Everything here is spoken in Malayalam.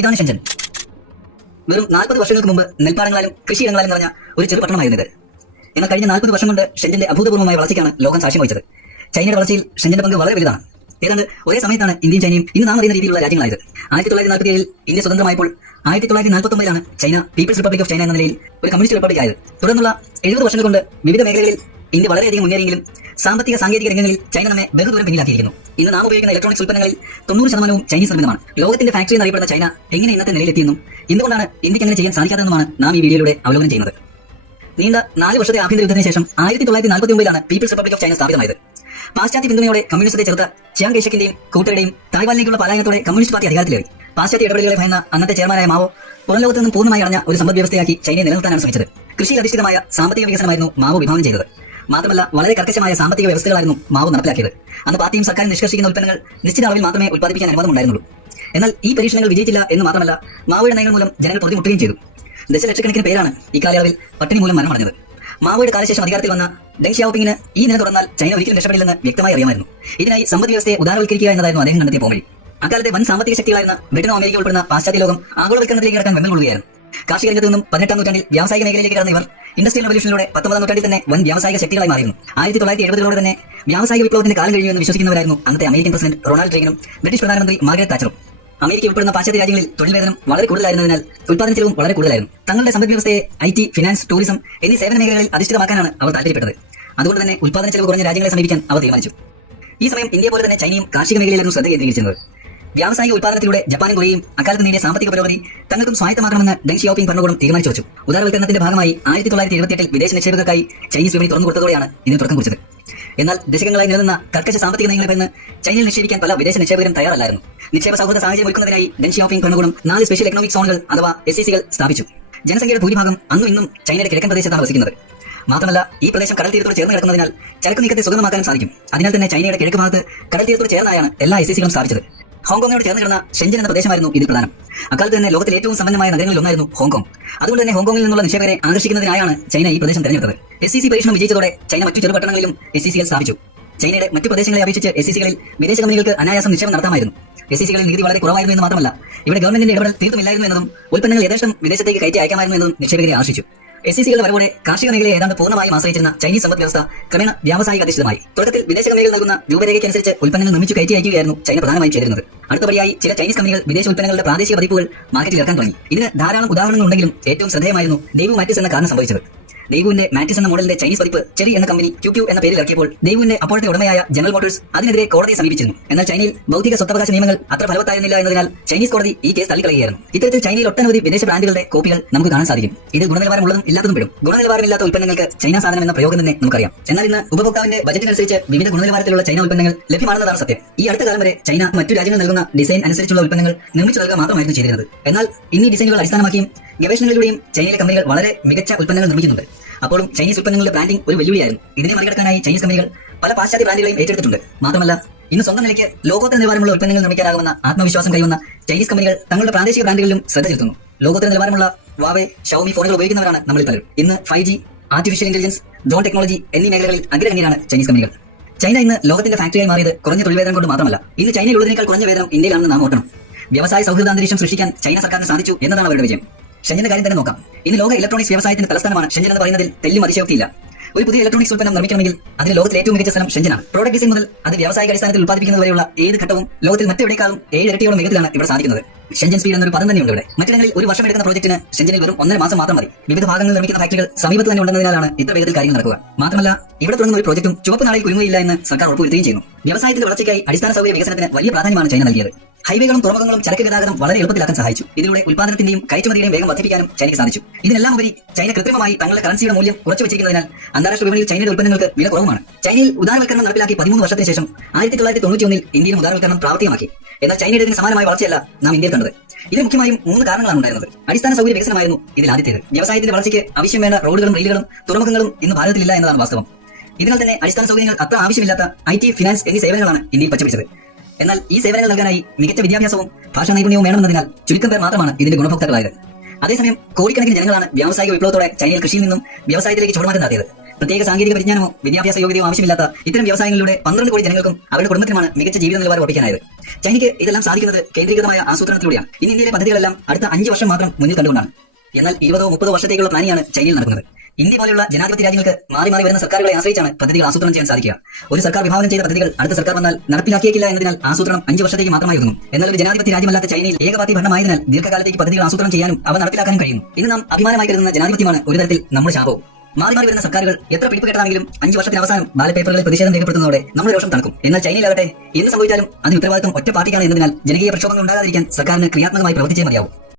ഇതാണ് ഷെൻജൻ. വെറും 40 വർഷങ്ങൾക്ക് മുമ്പ് നെൽപ്പാടങ്ങളാലും കൃഷിയിടങ്ങളാലും നിറഞ്ഞ ഒരു ചെറു പട്ടണമായിരുന്നു ഇത്. എന്നാൽ കഴിഞ്ഞ 40 വർഷം കൊണ്ട് ഷെൻജന്റെ അഭൂതപൂർവ്വമായ വളർച്ചയ്ക്കാണ് ലോകം സാക്ഷ്യം വഹിച്ചത്. ചൈനയുടെ വളർച്ചയിൽ ഷെൻജന്റെ പങ്ക് വളരെ വലുതാണ്. ഏതാണ്ട് ഒരേ സമയത്താണ് ഇന്ത്യയും ചൈനയും ഇന്ന് നാം അറിയുന്ന രീതിയിലുള്ള രാജ്യങ്ങളായത്. 1947 ഇന്ത്യ സ്വതന്ത്രമായപ്പോൾ 1949 China People's Republic of China എന്ന നിലയിൽ ഒരു കമ്മ്യൂണിസ്റ്റ് റിപ്പബ്ലിക് ആയത്. തുടർന്നുള്ള 70 വർഷങ്ങൾ കൊണ്ട് വിവിധ മേഖലകളിൽ ഇന്ത്യ വളരെയധികം മുന്നേറിയെങ്കിലും സാമ്പത്തിക സാങ്കേതിക രംഗങ്ങളിൽ ചൈന നമ്മെ ബഹുദൂരം പിന്നിലാക്കിയിരിക്കുന്നു. ഇന്ന് നാം ഉപയോഗിക്കുന്ന ഇലക്ട്രോണിക്സ് ഉൽപ്പന്നങ്ങളിൽ 90% ചൈനീസ് നിർമ്മിതമാണ്. ലോകത്തിന്റെ ഫാക്ടറി എന്നറിയപ്പെടുന്ന ചൈന എങ്ങനെ ഇന്നത്തെ നിലയിലെത്തിയെന്നും എന്തുകൊണ്ടാണ് ഇന്ത്യക്ക് അങ്ങനെ ചെയ്യാൻ സാധിക്കാത്തതെന്നുമാണ് നാം ഈ വീഡിയോയിലൂടെ അവലോകനം ചെയ്യുന്നത്. നീണ്ട 4 വർഷത്തെ ആഭ്യന്തര യുദ്ധത്തിന് ശേഷം 1949 പീപ്പിൾസ് റിപ്പബ്ലിക് ഓഫ് ചൈന സ്ഥാപിതമായത്. പാശ്ചാത്യ പിന്തുണയോടെ കമ്മ്യൂണിസ്റ്റത്തെ ചെറുത്ത ചിയാങ് കൈഷക്കിന്റെയും കൂട്ടരുടെയും തായ്വാനിലേക്കുള്ള പലായനത്തോടെ കമ്മ്യൂണിസ്റ്റ് പാർട്ടി അധികാരത്തിലേറി. പാശ്ചാത്യ ഇടപെടലുകളെ ഭയന്ന അന്നത്തെ ചെയർമാനായ മാവോ പുറം ലോകത്തു നിന്നും പൂർണ്ണമായി അടഞ്ഞ ഒരു സമ്പദ് വ്യവസ്ഥയാക്കി ചൈനയെ നിലനിർത്താനാണ് ശ്രമിച്ചത്. കൃഷിയിൽ അധിഷ്ഠിതമായ സാമ്പത്തിക വികസനമായിരുന്നു മാവോ വിഭാവനം ചെയ്തത്. മാത്രമല്ല വളരെ കർക്കശമായ സാമ്പത്തിക വ്യവസ്ഥകളായിരുന്നു മാവോ നടപ്പിലാക്കിയത്. അന്ന് പാർട്ടിയും സർക്കാരും നിഷ്കർഷിക്കുന്ന ഉൽപ്പന്നങ്ങൾ നിശ്ചിത അളവിൽ മാത്രമേ ഉത്പാദിപ്പിക്കാൻ അനുവാദമുണ്ടായിരുന്നുള്ളൂ. എന്നാൽ ഈ പരീക്ഷണങ്ങൾ വിജയിച്ചില്ല എന്ന് മാത്രമല്ല, മാവോയുടെ നയങ്ങൾ മൂലം ജനങ്ങൾ പൊറുതിമുട്ടുകയും ചെയ്തു. ദശലക്ഷക്കണക്കിന് പേരാണ് ഇക്കാലയളവിൽ പട്ടിണി മൂലം മരണമടഞ്ഞത്. മാവോയുടെ കാലശേഷം അധികാരത്തിൽ വന്ന ഡെങ് ഷിയാവോപിങ്ങിന് ഈ നില തുടർന്നാൽ ചൈന ഒരിക്കലും രക്ഷപ്പെടില്ലെന്ന് വ്യക്തമായി അറിയാമായിരുന്നു. ഇതിനായി സമ്പദ് വ്യവസ്ഥയെ ഉദാരവൽക്കരിക്കുക എന്നതായിരുന്നു അദ്ദേഹം കണ്ടെത്തിയ പോംവഴി. അക്കാലത്തെ വൻ സാമ്പത്തിക ശക്തികളായിരുന്ന ബ്രിട്ടനും അമേരിക്ക ഉൾപ്പെടുന്ന പാശ്ചാത്യ ലോകം ആഗോളവൽക്കരണത്തിലേക്ക് കടക്കാൻ വെമ്പൽ കൊള്ളുകയായിരുന്നു. കാർഷിക രംഗത്തു നിന്നും 18ാം നൂറ്റാണ്ടിൽ വ്യാവസായിക മേഖലയിലേക്ക് കടന്ന ഇവർ ഇൻഡസ്ട്രിയൽ റവല്യൂഷനിലൂടെ 19ാം നൂറ്റാണ്ടിൽ തന്നെ വൻ വ്യാവസായിക ശക്തികളായി മാറിയിരുന്നു. 1970 തന്നെ വ്യാവസായിക വിപ്ലവത്തിന്റെ കാലം കഴിഞ്ഞു എന്ന് വിശ്വസിക്കുന്നവരായിരുന്നു അന്നത്തെ അമേരിക്കൻ പ്രസിഡന്റ് റൊണാൾഡ് റീഗനും ബ്രിട്ടീഷ് പ്രധാനമന്ത്രി മാർഗരറ്റ് താച്ചറും. അമേരിക്ക ഉൾപ്പെടുന്ന പാശ്ചാത്യ രാജ്യങ്ങളിൽ തൊഴിൽ വേതനം വളരെ കൂടുതലായിരുന്നതിനാൽ ഉൽപ്പാദന ചെലവും വളരെ കൂടുതലായിരുന്നു. തങ്ങളുടെ സമ്പദ് വ്യവസ്ഥയെ IT, ഫിനാൻസ്, ടൂറിസം എന്നീ സേവന മേഖലകളിൽ അധിഷ്ഠിതമാക്കാനാണ് അവർ താല്പര്യപ്പെട്ടത്. അതുകൊണ്ട് തന്നെ ഉൽപ്പാദന ചെലവ് കുറഞ്ഞ രാജ്യങ്ങളെ സമീപിക്കാൻ അവർ തീരുമാനിച്ചു. ഈ സമയം ഇന്ത്യ പോലെ തന്നെ ചൈനയും കാർഷിക മേഖലയിലായിരുന്നു ശ്രദ്ധ കേന്ദ്രീകരിച്ചിരുന്നത്. വ്യാവസായിക ഉൽപ്പാദനത്തിലൂടെ ജപ്പാനും കൊറിയയും അക്കാലത്ത് നേടിയ സാമ്പത്തിക പുരോഗതി തങ്ങൾക്കും സ്വായത്തമാക്കണമെന്ന് ഡെങ് ഷിയാവോപിങ് ഭരണകൂടം തീരുമാനിച്ചു വെച്ചു. ഉദാരവൽക്കരണത്തിന്റെ ഭാഗമായി 1978 വിദേശ നിക്ഷേപകർക്കായി ചൈനീസ് വിപണി തുറന്നു കൊടുത്തതോടെയാണ് ഇതിന് തുടക്കം കുറിച്ചത്. എന്നാൽ ദശകങ്ങളായി നിലനിന്ന കർക്കശ സാമ്പത്തിക നയങ്ങളെ ഭയന്ന് ചൈനയിൽ നിക്ഷേപിക്കാൻ പല വിദേശ നിക്ഷേപകരും തയ്യാറല്ലായിരുന്നു. നിക്ഷേപ സൗഹൃദ സാഹചര്യം ഒരുക്കുന്നതിനായി ഡെങ് ഷിയാവോപിങ് ഭരണകൂടം 4 സ്പെഷ്യൽ എക്കണോമിക് സോണുകൾ അഥവാ SECകൾ സ്ഥാപിച്ചു. ജനസംഖ്യയുടെ ഭൂരിഭാഗം അന്നും ഇന്നും ചൈനയുടെ കിഴക്കൻ പ്രദേശത്താണ് വസിക്കുന്നത്. മാത്രമല്ല ഈ പ്രദേശം കടൽ തീരത്തോട് ചേർന്ന് കിടക്കുന്നതിനാൽ ചരക്ക് നീക്കത്തെ സുഗമമാക്കാനും സാധിക്കും. അതിനാൽ തന്നെ ചൈനയുടെ കിഴക്ക് ഭാഗത്ത് കടൽ തീരത്തോട് ചേർന്നായാണ് എല്ലാ SECകളും സ്ഥാപിച്ചത്. ഹോങ്കോങ്ങിനോട് ചേർന്ന് കിടന്ന ഷെൻജൻ എന്ന പ്രദേശമായിരുന്നു ഇതിൽ പ്രധാനം. അക്കാലത്ത് തന്നെ ലോകത്തിലെ ഏറ്റവും സമ്പന്നമായ നഗരങ്ങളിൽ ഒന്നായിരുന്നു ഹോങ്കോങ്. അതുകൊണ്ട് തന്നെ ഹോങ്കോങ്ങിൽ നിന്നുള്ള നിക്ഷേപകരെ ആകർഷിക്കുന്നതിനായാണ് ചൈന ഈ പ്രദേശം തെരഞ്ഞെടുത്തത്. SEC പരീക്ഷണം വിജയിച്ചതോടെ ചൈന മറ്റു ചെറുപട്ടണങ്ങളിലും SECകൾ സ്ഥാപിച്ചു. ചൈനയുടെ മറ്റു പ്രദേശങ്ങളെ അപേക്ഷിച്ച് SECകളിൽ വിദേശ കമ്പനികൾക്ക് അനായാസം നിക്ഷേപം നടത്താമായിരുന്നു. SECകളിൽ നികുതി വളരെ കുറവായിരുന്നു എന്ന് മാത്രമല്ല, ഇവിടെ ഗവൺമെന്റിന്റെ ഇടപെടൽ തീർത്തുമില്ലായിരുന്നു എന്നതും ഉൽപ്പന്നങ്ങൾ യഥേഷ്ടം വിദേശത്തേക്ക് കയറ്റി അയക്കാമായിരുന്നു എന്നതും നിക്ഷേപകരെ ആകർഷിച്ചു. SECകളുടെ വരവോടെ കാർഷിക മേഖലയെ ഏതാണ്ട് പൂർണ്ണമായും ആശ്രയിച്ചിരുന്ന ചൈനീസ് സമ്പദ് വ്യവസ്ഥ ക്രമേണ വ്യാവസായിക അധിഷ്ഠിതമായി. തുടക്കത്തിൽ വിദേശ കമ്പനികൾ നൽകുന്ന രൂപരേഖയ്ക്കനുസരിച്ച് ഉൽപ്പന്നങ്ങൾ നിർമ്മിച്ചു കയറ്റി അയക്കുകയായിരുന്നു ചൈന പ്രധാനമായും ചെയ്തിരുന്നത്. അടുത്തപടിയായി ചില ചൈനീസ് കമ്പനികൾ വിദേശ ഉൽപ്പന്നങ്ങളുടെ പ്രാദേശിക പതിപ്പുകൾ മാർക്കറ്റിൽ ഇറക്കാൻ തുടങ്ങി. ഇതിന് ധാരാളം ഉദാഹരണങ്ങൾ ഉണ്ടെങ്കിലും ഏറ്റവും ശ്രദ്ധേയമായിരുന്നു ഡെയ്വു മാറ്റിസ് എന്ന കാരണം സംഭവിച്ചത്. ഡെയ്വുവിന്റെ മാറ്റിസ് എന്ന മോഡലിന്റെ ചൈനീസ് പതിപ്പ് ചെറി എന്ന കമ്പനി QQ എന്ന പേരിൽ ഇറക്കിയപ്പോൾ ഡെയ്വുവിന്റെ അപ്പോഴത്തെ ഉടമയായ ജനറൽ മോട്ടോഴ്സ് അതിനെതിരെ കോടതിയെ സമീപിച്ചിരുന്നു. എന്നാൽ ചൈനയിൽ ഭൗതിക സ്വത്തവകാശ നിയമങ്ങൾ അത്ര ഫലവത്തായിരുന്നില്ല എന്നതിനാൽ ചൈനീസ് കോടതി ഈ കേസ് തള്ളിക്കളയുകയായിരുന്നു. ഇത്തരത്തിൽ ചൈനയിൽ ഒട്ടനവധി വിദേശ ബ്രാൻഡുകളുടെ കോപ്പികൾ നമുക്ക് കാണാൻ സാധിക്കും. ഇത് ഗുണനിലവാരമുള്ളതും ഇല്ലാത്തതും പെടും. ഗുണനിലവാരമില്ലാത്ത ഉൽപ്പന്നങ്ങൾക്ക് ചൈന സാധനം എന്ന പ്രയോഗം തന്നെ നമുക്കറിയാം. എന്നാൽ ഇന്ന് ഉപഭോക്താവിന്റെ ബജറ്റിനനുസരിച്ച് വിവിധ ഗുണനിലവാരത്തിലുള്ള ചൈന ഉൽപ്പന്നങ്ങൾ ലഭ്യമാണെന്നതാണ് സത്യം. ഈ അടുത്ത കാലം വരെ ചൈന മറ്റു രാജ്യങ്ങൾ നൽകുന്ന ഡിസൈൻ അനുസരിച്ചുള്ള ഉൽപ്പന്നങ്ങൾ നിർമ്മിച്ചു നൽകുക മാത്രമായിരുന്നു ചെയ്തിരുന്നത്. എന്നാൽ ഇന്നീ ഡിസൈനുകൾ അടിസ്ഥാനമാക്കിയും ഗവേഷണങ്ങളിലൂടെയും ചൈനയിലെ കമ്പനികൾ വളരെ മികച്ച ഉൽപ്പന്നങ്ങൾ നിർമ്മിക്കുന്നുണ്ട്. അപ്പോഴും ചൈനീസ് ഉൽപ്പന്നങ്ങളുടെ ബ്രാൻഡിംഗ് ഒരു വെല്ലുവിളിയായിരുന്നു. ഇതിനെ മറികടക്കാനായി ചൈനീസ് കമ്പനികൾ പല പാശ്ചാത്യ ബ്രാൻഡുകളെയും ഏറ്റെടുത്തിട്ടുണ്ട്. മാത്രമല്ല ഇന്ന് സ്വന്തം നിലയ്ക്ക് ലോകോത്തര നിലവാരമുള്ള ഉൽപ്പന്നങ്ങൾ നിർമ്മിക്കാനാകുന്ന ആത്മവിശ്വാസം കൈവന്ന ചൈനീസ് കമ്പനികൾ തങ്ങളുടെ പ്രാദേശിക ബ്രാൻഡുകളിലും ശ്രദ്ധ ചെലുത്തുന്നു. ലോകോത്തര നിലവാരമുള്ള വാവേ, ഷവോമി ഫോണുകൾ ഉപയോഗിക്കുന്നവരാണ് നമ്മളിൽ പലരും. ഇന്ന് 5G, artificial intelligence, drone technology എന്നീ മേഖലകളിൽ അഗ്രഗണ്യരാണ് ചൈനീസ് കമ്പനികൾ. ചൈന ഇന്ന് ലോകത്തിന്റെ ഫാക്ടറിയായി മാറിയത് കുറഞ്ഞ തൊഴിൽ വേതനം കൊണ്ട് മാത്രമല്ല, ഇന്ന് ചൈനയിലുള്ളതിനേക്കാൾ കുറഞ്ഞ വേതനം ഇന്ത്യയിലാണെന്ന് നാം ഓർക്കണം. വ്യവസായ സൗഹൃദ അന്തരീക്ഷം സൃഷ്ടിക്കാൻ ചൈന സർക്കാരിന് സാധിച്ചു എന്നതാണ് അവരുടെ വിജയം. ഷെൻജന്റെ കാര്യം തന്നെ നോക്കാം. ഇന്ന് ലോക ഇലക്ട്രോണിക്സ് വ്യവസായത്തിന്റെ തലസ്ഥാനമാണ് ഷെൻജൻ എന്ന് പറയുന്നതിൽ തെല്ലും അതിശയോക്തിയില്ല. ഒരു പുതിയ ഇലക്ട്രോണിക്സ് ഉൽപ്പന്നം നിർമ്മിക്കണമെങ്കിൽ അതിന് ലോകത്തിലെ ഏറ്റവും മികച്ച സ്ഥലം ഷെൻജനാണ്. പ്രോഡക്റ്റ് ഡിസൈൻ മുതൽ അത് വ്യാവസായിക അടിസ്ഥാനത്തിൽ ഉൽപ്പാദിപ്പിക്കുന്നത് വരെയുള്ള ഏത് ഘട്ടവും ലോകത്തിൽ മറ്റെവിടേക്കാളും 7 ഇരട്ടിയോളം വേഗത്തിലാണ് ഇവിടെ സാധിക്കുന്നത്. ഷെൻജൻ സ്പീഡ് എന്നൊരു പദം തന്നെയുണ്ട് ഇവിടെ. മറ്റിടങ്ങളിൽ ഒരു വർഷം എടുക്കുന്ന പ്രോജക്റ്റിന് ഷെൻജനിൽ വെറും 1.5 മാസം മാത്രം മതി. വിവിധ ഭാഗങ്ങളിൽ നിർമ്മിക്കുന്ന ഫാക്ടറികൾ സമീപത്ത് തന്നെ ഉണ്ടെന്നതിനാലാണ് ഇത്ര വേഗത്തിൽ കാര്യങ്ങൾ നടക്കുക. മാത്രമല്ല ഇവിടെ തുടങ്ങുന്ന ഒരു പ്രോജക്റ്റും ചുവപ്പ് നാളെ കുലുങ്ങുകയില്ല എന്ന് സർക്കാർ ഉറപ്പുവരുത്തുകയും ചെയ്യുന്നു. വ്യവസായത്തിന്റെ വളർച്ചയ്ക്കായി അടിസ്ഥാന സൗകര്യ വികസനത്തിന് വലിയ പ്രാധാന്യമാണ് ചൈന നൽകിയത്. ഹൈവേകളും തുറമുഖങ്ങളും ചരക്ക് ഗതാഗതം വളരെ എളുപ്പത്തിലാക്കാൻ സഹായിച്ചു. ഇതിലൂടെ ഉൽപ്പാദനത്തിന്റെയും കയറ്റുമതിയുടെയും വേഗം വർദ്ധിപ്പിക്കാനും ചൈനയ്ക്ക് സാധിച്ചു. ഇതിനെല്ലാം ഉപരി ചൈന കൃത്രിമമായി തങ്ങളുടെ കറൻസിയുടെ മൂല്യം ഉറച്ചു വെച്ചിരിക്കുന്നതിനാൽ അന്താരാഷ്ട്ര വിപണിയിൽ ചൈനയുടെ ഉൽപ്പന്നങ്ങൾക്ക് വില കുറവുമാണ്. ചൈനയിൽ ഉദാരവൽക്കരണം നടപ്പിലാക്കി 13 വർഷത്തിന് ശേഷം 1991 ഇന്ത്യയിലും ഉദാരവൽക്കരണം പ്രാവർത്തികമാക്കി. എന്നാൽ ചൈനയുടെ ഇതിന് സമാനമായ വളർച്ചയല്ല നാം ഇന്ത്യയിൽ കണ്ടത്. ഇതിന് മുഖ്യമായും 3 കാരണങ്ങളാണ് ഉണ്ടായിരുന്നത്. അടിസ്ഥാന സൗകര്യ വികസനമായിരുന്നു ഇതിൽ ആദ്യത്തേത്. വ്യവസായത്തിന്റെ വളർച്ചയ്ക്ക് ആവശ്യം വേണ്ട റോഡുകളും റെയിലുകളും തുറമുഖങ്ങളും ഇന്ന് ഭാരതത്തിലില്ല എന്നതാണ് വാസ്തവം. ഇതിനാൽ തന്നെ അടിസ്ഥാന സൗകര്യങ്ങൾ അത്ര ആവശ്യമില്ലാത്ത IT, ഫിനാൻസ് എന്നീ സേവനങ്ങളാണ് ഇന്ത്യയിൽ പച്ചപിടിച്ചത്. എന്നാൽ ഈ സേവനങ്ങൾ നൽകാനായി മികച്ച വിദ്യാഭ്യാസവും ഭാഷാ നൈപുണ്യവും വേണമെന്നതിനാൽ ചുരുക്കം പേർ മാത്രമാണ് ഇതിന്റെ ഗുണഭോക്താക്കളായത്. അതേസമയം കോടിക്കണക്കിന് ജനങ്ങളാണ് വ്യാവസായിക വിപ്ലവത്തോടെ ചൈനയിൽ കൃഷിയിൽ നിന്നും വ്യവസായത്തിലേക്ക് ചുവടുമാറ്റം നടത്തിയത്. പ്രത്യേക സാങ്കേതിക പരിജ്ഞാനമോ വിദ്യാഭ്യാസ യോഗ്യതയോ ആവശ്യമില്ലാത്ത ഇത്തരം വ്യവസായങ്ങളിലൂടെ 12 കോടി ജനങ്ങൾക്കും അവരുടെ കുടുംബത്തിനുമാണ് മികച്ച ജീവിത നിലവാരം ഉറപ്പിക്കാനായത്. ചൈനയ്ക്ക് ഇതെല്ലാം സാധിക്കുന്നത് കേന്ദ്രീകൃതമായ ആസൂത്രണത്തിലൂടെയാണ്. ഇന്ന് ഇന്ത്യയിലെ പദ്ധതികളെല്ലാം അടുത്ത 5 വർഷം മാത്രം മുന്നിൽ കണ്ടുകൊണ്ടാണ്. എന്നാൽ 20-30 വർഷത്തേക്കുള്ള പ്ലാനിയാണ് ചൈനയിൽ നടക്കുന്നത്. ഇന്ത്യ പോലുള്ള ജനാധിപത്യ രാജ്യങ്ങൾക്ക് മാറി മാറി വരുന്ന സർക്കാരുകളെ ആശ്രയിച്ചാണ് പദ്ധതികൾ ആസൂത്രണം ചെയ്യാൻ സാധിക്കുക. ഒരു സർക്കാർ വിഭാവനം ചെയ്ത പദ്ധതികൾ അടുത്ത സർക്കാർ വന്നാൽ നടപ്പിലാക്കിയേക്കില്ല എന്നതിനാൽ ആസൂത്രണം 5 വർഷത്തേക്ക് മാത്രമായി ഒതുങ്ങും. എന്നാൽ ഒരു ജനാധിപത്യ രാജ്യമല്ലാത്ത ചൈനയിൽ ഏകപാർട്ടി ഭരണമായതിനാൽ ദീർഘകാലത്തേക്ക് പദ്ധതികൾ ആസൂത്രണം ചെയ്യാനും അവ നടപ്പിലാക്കാനും കഴിയും. ഇന്ന് നാം അഭിമാനമായി കരുതുന്ന ജനാധിപത്യമാണ് ഒരു തരത്തിൽ നമ്മുടെ ശാപവും. മാറി മാറി വരുന്ന സർക്കാരുകൾ എത്ര പിടിപ്പ് കേട്ടതാണെങ്കിലും 5 വർഷത്തിന് അവസാനം ബാലറ്റ് പേപ്പറുകളിൽ പ്രതിഷേധം രേഖപ്പെടുത്തുന്നതോടെ നമ്മുടെ രോഷം തണുക്കും. എന്നാൽ ചൈനയിലാകട്ടെ എന്ത് സംഭവിച്ചാലും അതിന് ഉത്തരവാദിത്വം ഒറ്റ പാർട്ടിക്കാണ് എന്നതിനാൽ ജനകീയ പ്രക്ഷോഭങ്ങൾ ഉണ്ടാകാതിരിക്കാൻ സർക്കാരിന് ക്രിയാത്മകമായി പ്രവർത്തിച്ചേ മതിയാവും.